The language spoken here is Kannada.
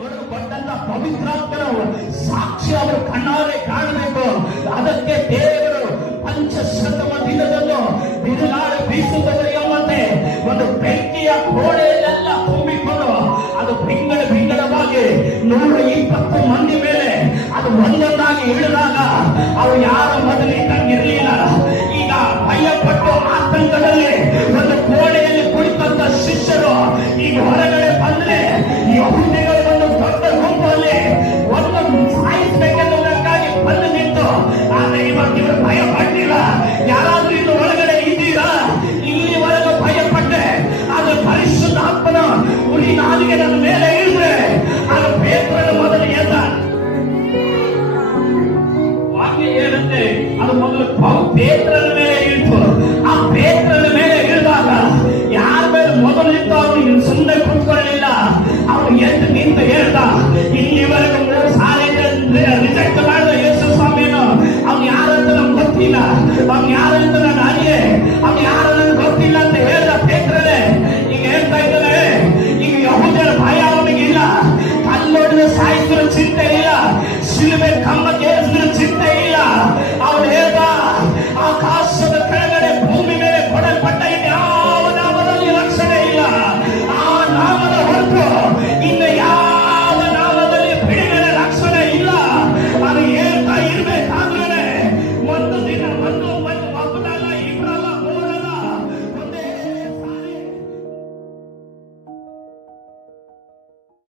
ಕೊಟ್ಟಂತ ಪವಿತ್ರಾತ್ಮನ ಸಾಕ್ಷಿ ಅವರು ಕಣ್ಣಾರೆ ಕಾಣಬೇಕು. ಅದಕ್ಕೆ ದೇವರು ಪಂಚಶತಮ ದಿನದಲ್ಲೂ ಬಿರುಗಾಳಿ ಬೀಸುತ್ತದೆ ಎಂಬಂತೆ ಒಂದು ಬೆಂಕಿಯ ಗೋಡೆಯಲ್ಲೆಲ್ಲ ತುಂಬಿಕೊಂಡು ಅದು ಭಿಂಗಡವಾಗಿ 120 ಮಂದಿ ಮೇಲೆ ಅದು ಒಂದೊಂದಾಗಿ ಇಳಿದಾಗ ಅವರು ಯಾರ ಮೊದಲಿದ್ದಂಗಿರಲಿಲ್ಲ. ಈಗ ಭಯಪಟ್ಟು ಆತಂಕದಲ್ಲಿ ಒಂದು ಕೋಣೆಯಲ್ಲಿ ಕುಳಿತಂತ ಶಿಷ್ಯರು ಈಗ ಹೊರಗಡೆ ಬಂದ್ರೆ